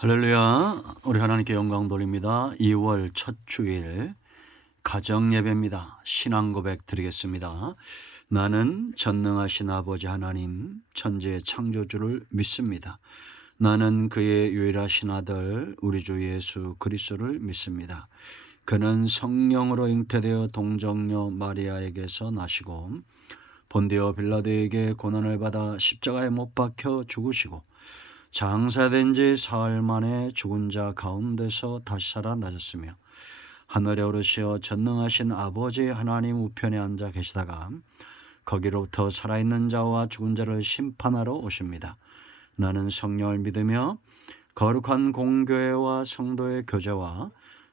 할렐루야. 우리 하나님께 영광 돌립니다. 2월 첫 주일 가정 예배입니다. 신앙 고백 드리겠습니다. 나는 전능하신 아버지 하나님 천지의 창조주를 믿습니다. 나는 그의 유일하신 아들 우리 주 예수 그리스도를 믿습니다. 그는 성령으로 잉태되어 동정녀 마리아에게서 나시고 본디오 빌라도에게 고난을 받아 십자가에 못 박혀 죽으시고 장사된 지 사흘 만에 죽은 자 가운데서 다시 살아나셨으며 하늘에 오르시어 전능하신 아버지 하나님 우편에 앉아 계시다가 거기로부터 살아있는 자와 죽은 자를 심판하러 오십니다. 나는 성령을 믿으며 거룩한 공교회와 성도의 교제와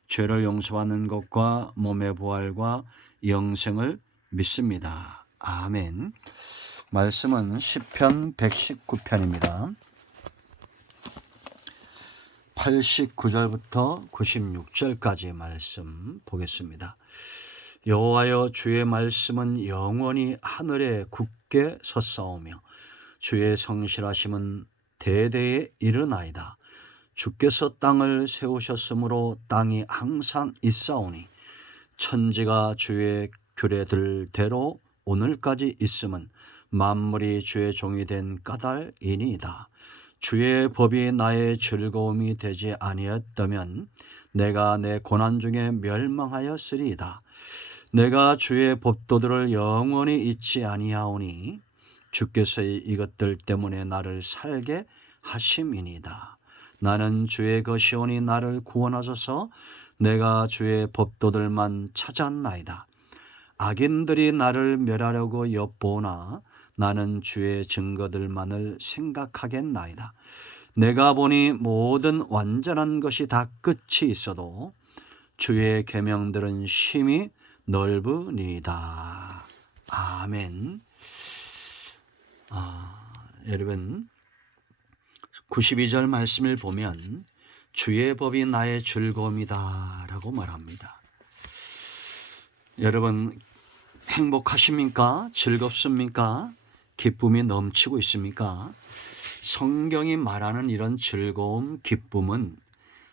죄를 용서받는 것과 몸의 부활과 영생을 믿습니다. 아멘. 말씀은 시편 119편입니다. 89절부터 96절까지의 말씀 보겠습니다. 여호와여, 주의 말씀은 영원히 하늘에 굳게 섰사오며 주의 성실하심은 대대에 이르나이다. 주께서 땅을 세우셨으므로 땅이 항상 있사오니 천지가 주의 규례들대로 오늘까지 있음은 만물이 주의 종이 된 까닭이니이다. 주의 법이 나의 즐거움이 되지 아니었다면 내가 내 고난 중에 멸망하였으리이다. 내가 주의 법도들을 영원히 잊지 아니하오니 주께서 이것들 때문에 나를 살게 하심이니이다. 나는 주의 것이오니 나를 구원하소서. 내가 주의 법도들만 찾았나이다. 악인들이 나를 멸하려고 엿보나 나는 주의 증거들만을 생각하겠나이다. 내가 보니 모든 완전한 것이 다 끝이 있어도 주의 계명들은 심히 넓으니이다. 아멘. 여러분 92절 말씀을 보면 주의 법이 나의 즐거움이다 라고 말합니다. 여러분 행복하십니까? 즐겁습니까? 기쁨이 넘치고 있습니까? 성경이 말하는 이런 즐거움, 기쁨은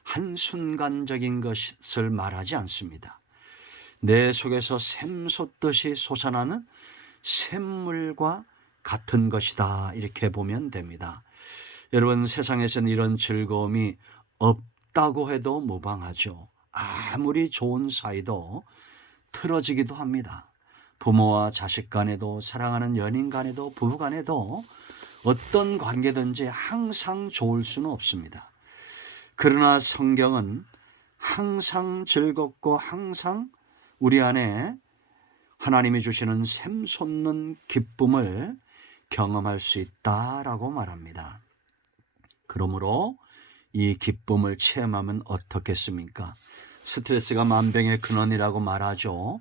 한순간적인 것을 말하지 않습니다. 내 속에서 샘솟듯이 솟아나는 샘물과 같은 것이다, 이렇게 보면 됩니다. 여러분, 세상에서는 이런 즐거움이 없다고 해도 무방하죠. 아무리 좋은 사이도 틀어지기도 합니다. 부모와 자식 간에도, 사랑하는 연인 간에도, 부부 간에도 어떤 관계든지 항상 좋을 수는 없습니다. 그러나 성경은 항상 즐겁고 항상 우리 안에 하나님이 주시는 샘솟는 기쁨을 경험할 수 있다라고 말합니다. 그러므로 이 기쁨을 체험하면 어떻겠습니까? 스트레스가 만병의 근원이라고 말하죠.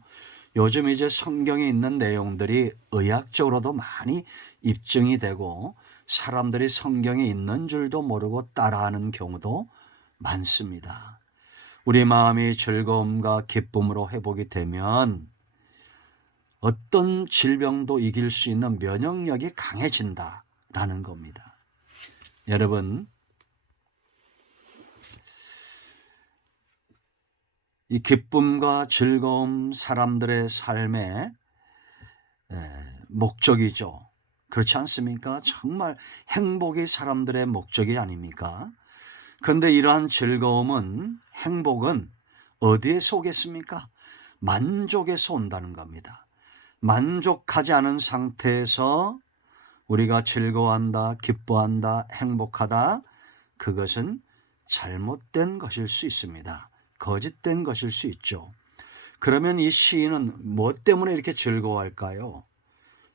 요즘 이제 성경에 있는 내용들이 의학적으로도 많이 입증이 되고 사람들이 성경에 있는 줄도 모르고 따라하는 경우도 많습니다. 우리 마음이 즐거움과 기쁨으로 회복이 되면 어떤 질병도 이길 수 있는 면역력이 강해진다라는 겁니다. 여러분, 이 기쁨과 즐거움 사람들의 삶의 목적이죠. 그렇지 않습니까? 정말 행복이 사람들의 목적이 아닙니까? 그런데 이러한 즐거움은, 행복은 어디에서 오겠습니까? 만족에서 온다는 겁니다. 만족하지 않은 상태에서 우리가 즐거워한다, 기뻐한다, 행복하다, 그것은 잘못된 것일 수 있습니다. 거짓된 것일 수 있죠. 그러면 이 시인은 무엇 때문에 이렇게 즐거워할까요?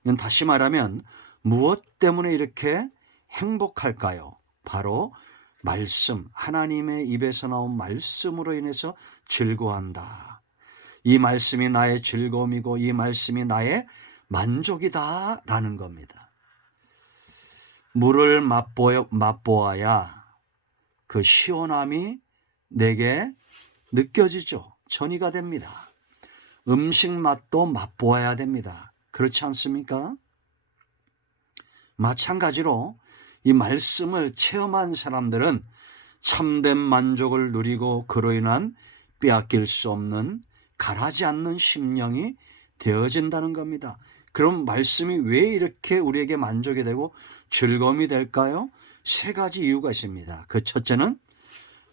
이건 다시 말하면 무엇 때문에 이렇게 행복할까요? 바로 말씀, 하나님의 입에서 나온 말씀으로 인해서 즐거워한다. 이 말씀이 나의 즐거움이고 이 말씀이 나의 만족이다 라는 겁니다. 물을 맛보아야 그 시원함이 내게 느껴지죠. 전이가 됩니다. 음식 맛도 맛보아야 됩니다. 그렇지 않습니까? 마찬가지로 이 말씀을 체험한 사람들은 참된 만족을 누리고 그로 인한 빼앗길 수 없는 가라지 않는 심령이 되어진다는 겁니다. 그럼 말씀이 왜 이렇게 우리에게 만족이 되고 즐거움이 될까요? 세 가지 이유가 있습니다. 그 첫째는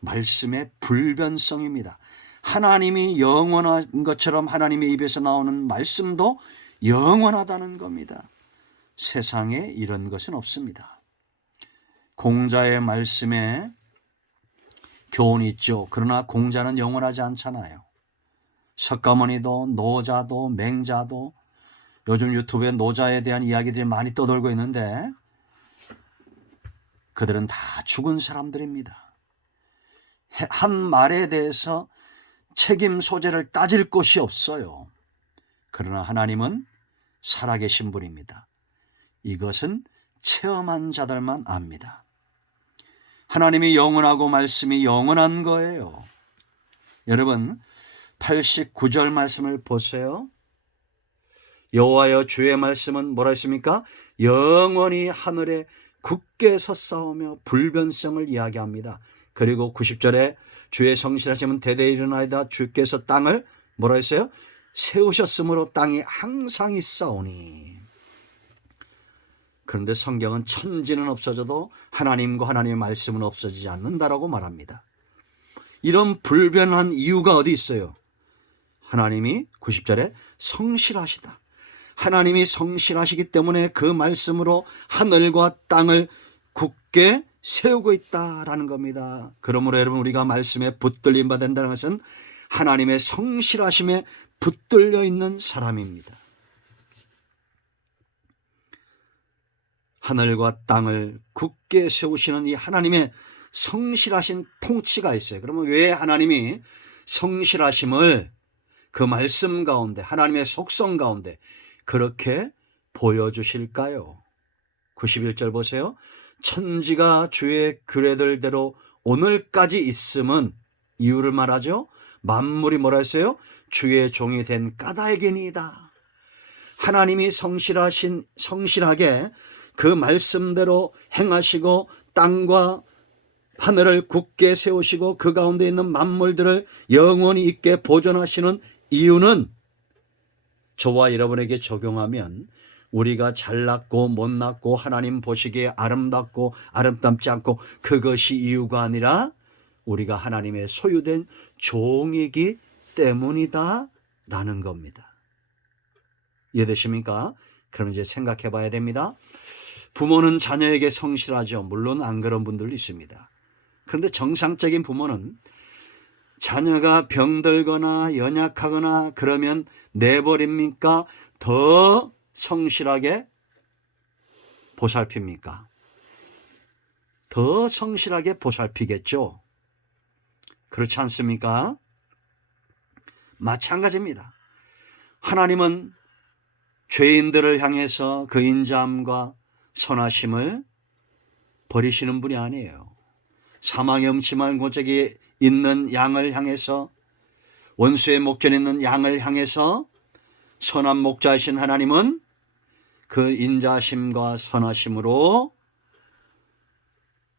말씀의 불변성입니다. 하나님이 영원한 것처럼 하나님의 입에서 나오는 말씀도 영원하다는 겁니다. 세상에 이런 것은 없습니다. 공자의 말씀에 교훈이 있죠. 그러나 공자는 영원하지 않잖아요. 석가모니도 노자도 맹자도 요즘 유튜브에 노자에 대한 이야기들이 많이 떠돌고 있는데 그들은 다 죽은 사람들입니다. 한 말에 대해서 책임 소재를 따질 곳이 없어요. 그러나 하나님은 살아계신 분입니다. 이것은 체험한 자들만 압니다. 하나님이 영원하고 말씀이 영원한 거예요. 여러분 89절 말씀을 보세요. 여호와여 주의 말씀은 뭐라 했습니까? 영원히 하늘에 굳게 섰사오며 불변성을 이야기합니다. 그리고 90절에 주의 성실하심은 대대에 일어나이다. 주께서 땅을 뭐라 했어요? 세우셨으므로 땅이 항상 있사오니. 그런데 성경은 천지는 없어져도 하나님과 하나님의 말씀은 없어지지 않는다라고 말합니다. 이런 불변한 이유가 어디 있어요? 하나님이 90절에 성실하시다. 하나님이 성실하시기 때문에 그 말씀으로 하늘과 땅을 굳게 세우고 있다라는 겁니다. 그러므로 여러분 우리가 말씀에 붙들림 받는다는 것은 하나님의 성실하심에 붙들려 있는 사람입니다. 하늘과 땅을 굳게 세우시는 이 하나님의 성실하신 통치가 있어요. 그러면 왜 하나님이 성실하심을 그 말씀 가운데 하나님의 속성 가운데 그렇게 보여주실까요? 91절 보세요. 천지가 주의 규례들대로 오늘까지 있음은 이유를 말하죠. 만물이 뭐라 했어요? 주의 종이 된 까닭이니이다. 하나님이 성실하게 그 말씀대로 행하시고 땅과 하늘을 굳게 세우시고 그 가운데 있는 만물들을 영원히 있게 보존하시는 이유는 저와 여러분에게 적용하면 우리가 잘났고 못났고 하나님 보시기에 아름답고 아름답지 않고 그것이 이유가 아니라 우리가 하나님의 소유된 종이기 때문이다 라는 겁니다. 이해되십니까? 그럼 이제 생각해 봐야 됩니다. 부모는 자녀에게 성실하죠. 물론 안 그런 분들도 있습니다. 그런데 정상적인 부모는 자녀가 병들거나 연약하거나 그러면 내버립니까? 더 성실하게 보살핍니까? 더 성실하게 보살피겠죠. 그렇지 않습니까? 마찬가지입니다. 하나님은 죄인들을 향해서 그 인자함과 선하심을 버리시는 분이 아니에요. 사망의 음침한 골짜기에 있는 양을 향해서 원수의 목전에 있는 양을 향해서 선한 목자이신 하나님은 그 인자심과 선하심으로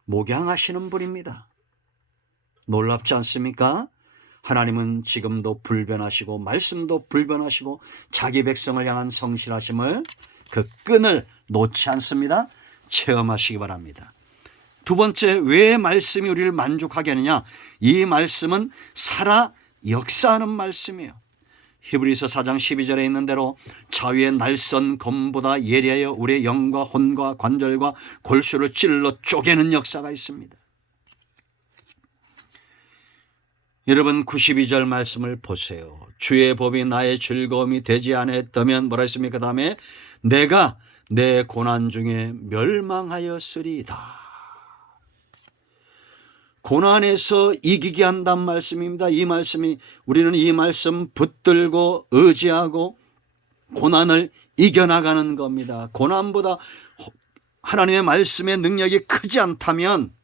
목양하시는 분입니다. 놀랍지 않습니까? 하나님은 지금도 불변하시고 말씀도 불변하시고 자기 백성을 향한 성실하심을 그 끈을 놓지 않습니다. 체험하시기 바랍니다. 두 번째, 왜 말씀이 우리를 만족하게 하느냐? 이 말씀은 살아 역사하는 말씀이에요. 히브리서 4장 12절에 있는 대로 자위의 날선 검보다 예리하여 우리의 영과 혼과 관절과 골수를 찔러 쪼개는 역사가 있습니다. 여러분 92절 말씀을 보세요. 주의 법이 나의 즐거움이 되지 않았다면 뭐라 했습니까? 그 다음에 내가 내 고난 중에 멸망하였으리이다. 고난에서 이기게 한단 말씀입니다. 이 말씀이 우리는 이 말씀 붙들고 의지하고 고난을 이겨나가는 겁니다. 고난보다 하나님의 말씀의 능력이 크지 않다면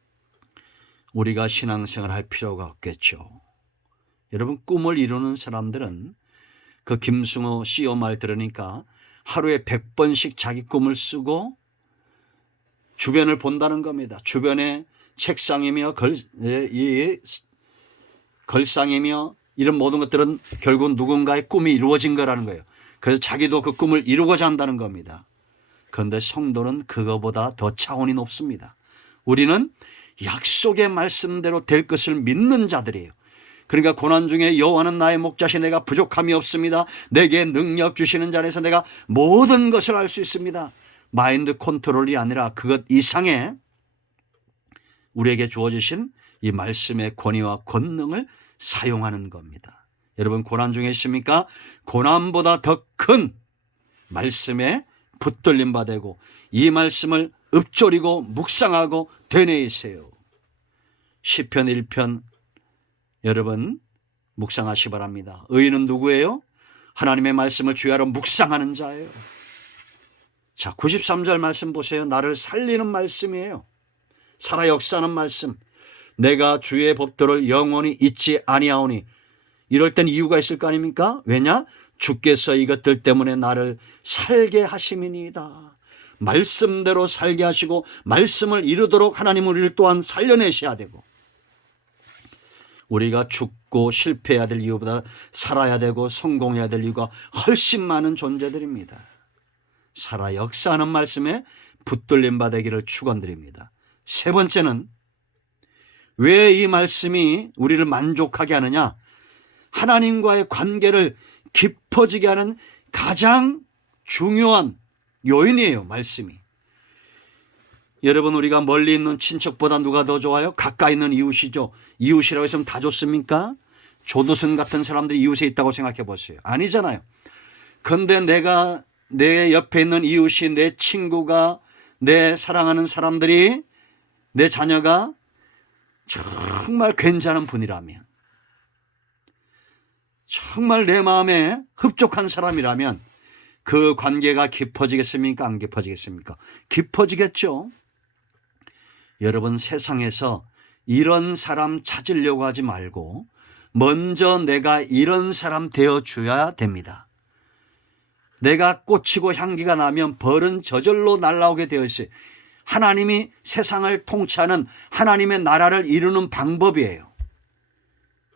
우리가 신앙생활 할 필요가 없겠죠. 여러분 꿈을 이루는 사람들은 그 김승호 CEO 말 들으니까 하루에 100번씩 자기 꿈을 쓰고 주변을 본다는 겁니다. 주변에 책상이며 이 걸상이며 이런 모든 것들은 결국 누군가의 꿈이 이루어진 거라는 거예요. 그래서 자기도 그 꿈을 이루고자 한다는 겁니다. 그런데 성도는 그거보다 더 차원이 높습니다. 우리는 약속의 말씀대로 될 것을 믿는 자들이에요. 그러니까 고난 중에 여호와는 나의 목자시 내가 부족함이 없습니다. 내게 능력 주시는 자에서 내가 모든 것을 알 수 있습니다. 마인드 컨트롤이 아니라 그것 이상의 우리에게 주어지신 이 말씀의 권위와 권능을 사용하는 겁니다. 여러분 고난 중에 있습니까? 고난보다 더 큰 말씀에 붙들림 받고 이 말씀을 읊조리고 묵상하고 되뇌이세요. 시편 1편 여러분 묵상하시 바랍니다. 의인은 누구예요? 하나님의 말씀을 주야로 묵상하는 자예요. 자, 93절 말씀 보세요. 나를 살리는 말씀이에요. 살아 역사하는 말씀. 내가 주의 법도를 영원히 잊지 아니하오니. 이럴 땐 이유가 있을 거 아닙니까? 왜냐? 주께서 이것들 때문에 나를 살게 하심이니이다. 말씀대로 살게 하시고 말씀을 이루도록 하나님 우리를 또한 살려내셔야 되고, 우리가 죽고 실패해야 될 이유보다 살아야 되고 성공해야 될 이유가 훨씬 많은 존재들입니다. 살아 역사하는 말씀에 붙들림 받기를 축원드립니다. 세 번째는 왜 이 말씀이 우리를 만족하게 하느냐? 하나님과의 관계를 깊어지게 하는 가장 중요한 요인이에요. 말씀이. 여러분 우리가 멀리 있는 친척보다 누가 더 좋아요? 가까이 있는 이웃이죠. 이웃이라고 했으면 다 좋습니까? 조두순 같은 사람들이 이웃에 있다고 생각해 보세요. 아니잖아요. 그런데 내가 내 옆에 있는 이웃이 내 친구가 내 사랑하는 사람들이 내 자녀가 정말 괜찮은 분이라면, 정말 내 마음에 흡족한 사람이라면 그 관계가 깊어지겠습니까? 안 깊어지겠습니까? 깊어지겠죠. 여러분 세상에서 이런 사람 찾으려고 하지 말고 먼저 내가 이런 사람 되어줘야 됩니다. 내가 꽂히고 향기가 나면 벌은 저절로 날아오게 되어 있어요. 하나님이 세상을 통치하는 하나님의 나라를 이루는 방법이에요.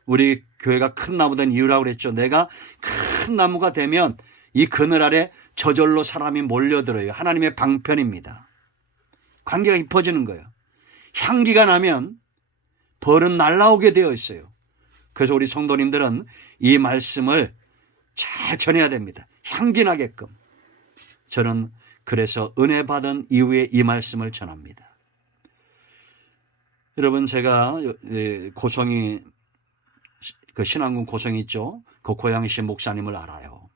우리 교회가 큰 나무 된 이유라고 그랬죠. 내가 큰 나무가 되면 이 그늘 아래 저절로 사람이 몰려들어요. 하나님의 방편입니다. 관계가 깊어지는 거예요. 향기가 나면 벌은 날아오게 되어 있어요. 그래서 우리 성도님들은 이 말씀을 잘 전해야 됩니다. 향기 나게끔. 저는 그래서 은혜 받은 이후에 이 말씀을 전합니다. 여러분 제가 고성이 그 신안군 고성이 있죠. 그 고양이신 목사님을 알아요.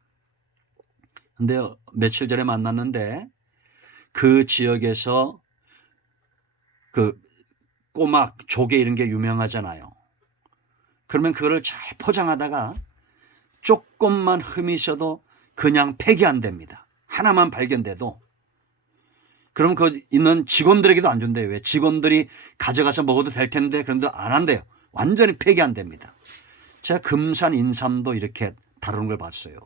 근데 며칠 전에 만났는데 그 지역에서 그 꼬막 조개 이런 게 유명하잖아요. 그러면 그거를 잘 포장하다가 조금만 흠이 있어도 그냥 폐기한답니다. 하나만 발견돼도. 그럼 그 있는 직원들에게도 안 준대요. 왜? 직원들이 가져가서 먹어도 될 텐데 그런데 안 한대요. 완전히 폐기한답니다. 제가 금산 인삼도 이렇게 다루는 걸 봤어요.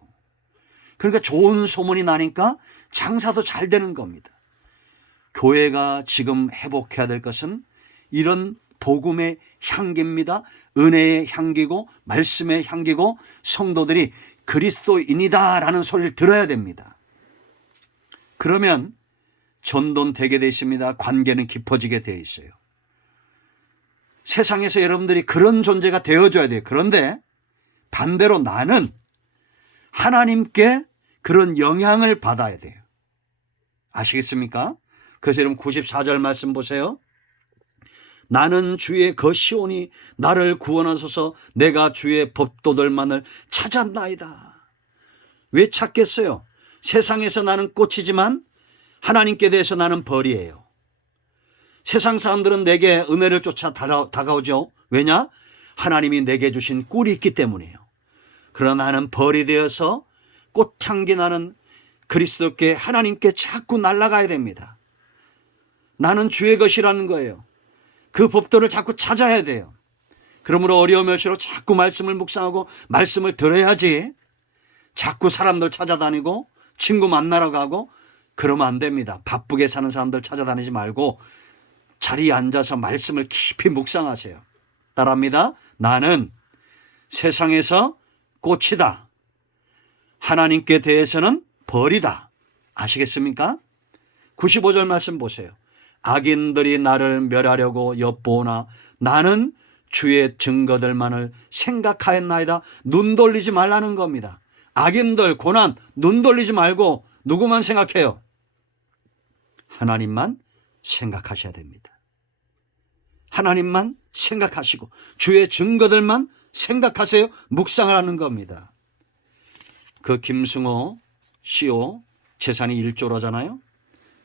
그러니까 좋은 소문이 나니까 장사도 잘 되는 겁니다. 교회가 지금 회복해야 될 것은 이런 복음의 향기입니다. 은혜의 향기고 말씀의 향기고 성도들이 그리스도인이다라는 소리를 들어야 됩니다. 그러면 전도는 되게 되어 있습니다. 관계는 깊어지게 되어 있어요. 세상에서 여러분들이 그런 존재가 되어줘야 돼요. 그런데 반대로 나는 하나님께 그런 영향을 받아야 돼요. 아시겠습니까? 그래서 여러분 94절 말씀 보세요. 나는 주의 것이오니 나를 구원하소서. 내가 주의 법도들만을 찾았나이다. 왜 찾겠어요? 세상에서 나는 꽃이지만 하나님께 대해서 나는 벌이에요. 세상 사람들은 내게 은혜를 쫓아 다가오죠. 왜냐? 하나님이 내게 주신 꿀이 있기 때문이에요. 그러나 나는 벌이 되어서 꽃향기 나는 그리스도께 하나님께 자꾸 날아가야 됩니다. 나는 주의 것이라는 거예요. 그 법도를 자꾸 찾아야 돼요. 그러므로 어려우면서도 자꾸 말씀을 묵상하고 말씀을 들어야지 자꾸 사람들 찾아다니고 친구 만나러 가고 그러면 안 됩니다. 바쁘게 사는 사람들 찾아다니지 말고 자리에 앉아서 말씀을 깊이 묵상하세요. 따라합니다. 나는 세상에서 꽃이다. 하나님께 대해서는 벌이다. 아시겠습니까? 95절 말씀 보세요. 악인들이 나를 멸하려고 엿보나 나는 주의 증거들만을 생각하였나이다. 눈 돌리지 말라는 겁니다. 악인들, 고난 눈 돌리지 말고 누구만 생각해요? 하나님만 생각하셔야 됩니다. 하나님만 생각하시고 주의 증거들만 생각하세요. 묵상을 하는 겁니다. 그 김승호 CEO 재산이 1조라잖아요.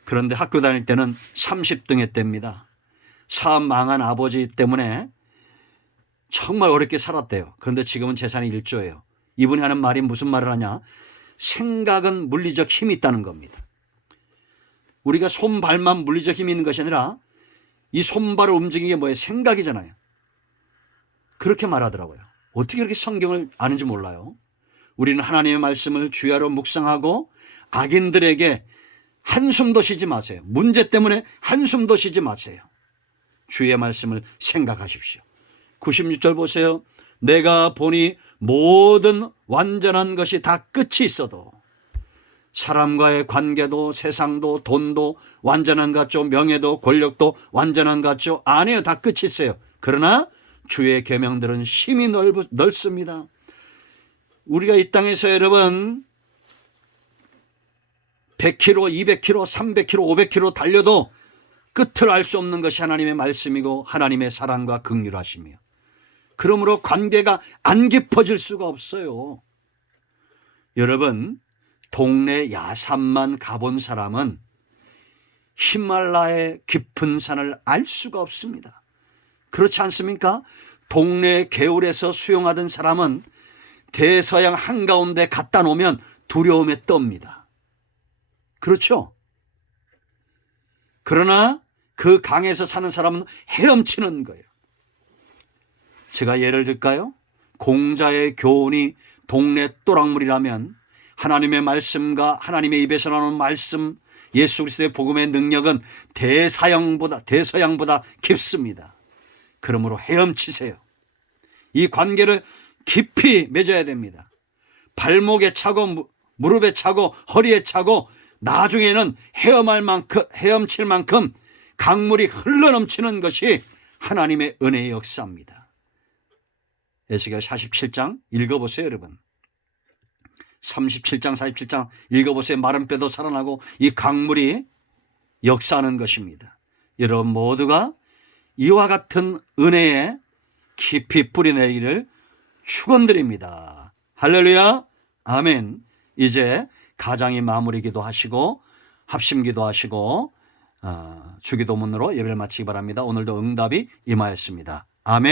그런데 학교 다닐 때는 30등 했답니다. 사업 망한 아버지 때문에 정말 어렵게 살았대요. 그런데 지금은 재산이 1조예요. 이분이 하는 말이 무슨 말을 하냐? 생각은 물리적 힘이 있다는 겁니다. 우리가 손발만 물리적 힘이 있는 것이 아니라 이 손발을 움직이는 게 뭐예요? 생각이잖아요. 그렇게 말하더라고요. 어떻게 그렇게 성경을 아는지 몰라요. 우리는 하나님의 말씀을 주야로 묵상하고 악인들에게 한숨도 쉬지 마세요. 문제 때문에 한숨도 쉬지 마세요. 주의 말씀을 생각하십시오. 96절 보세요. 내가 보니 모든 완전한 것이 다 끝이 있어도 사람과의 관계도 세상도 돈도 완전한 것 같죠. 명예도 권력도 완전한 것 같죠. 아니에요. 다 끝이 있어요. 그러나 주의 계명들은 심히 넓습니다. 우리가 이 땅에서 여러분 100km, 200km, 300km, 500km 달려도 끝을 알 수 없는 것이 하나님의 말씀이고 하나님의 사랑과 긍휼하심이요. 그러므로 관계가 안 깊어질 수가 없어요. 여러분 동네 야산만 가본 사람은 히말라야의 깊은 산을 알 수가 없습니다. 그렇지 않습니까? 동네 개울에서 수영하던 사람은 대서양 한가운데 갖다 놓으면 두려움에 떱니다. 그렇죠? 그러나 그 강에서 사는 사람은 헤엄치는 거예요. 제가 예를 들까요? 공자의 교훈이 동네 또랑물이라면 하나님의 말씀과 하나님의 입에서 나오는 말씀, 예수 그리스도의 복음의 능력은 대서양보다 깊습니다. 그러므로 헤엄치세요. 이 관계를 깊이 맺어야 됩니다. 발목에 차고 무릎에 차고 허리에 차고 나중에는 헤엄칠 만큼 강물이 흘러넘치는 것이 하나님의 은혜의 역사입니다. 에스겔 47장 읽어보세요, 여러분. 37장 47장 읽어보세요. 마른 뼈도 살아나고 이 강물이 역사하는 것입니다. 여러분 모두가 이와 같은 은혜에 깊이 뿌리내기를 축원드립니다. 할렐루야, 아멘. 이제 가장이 마무리 기도하시고 합심 기도하시고 주기도문으로 예배를 마치기 바랍니다. 오늘도 응답이 임하였습니다. 아멘.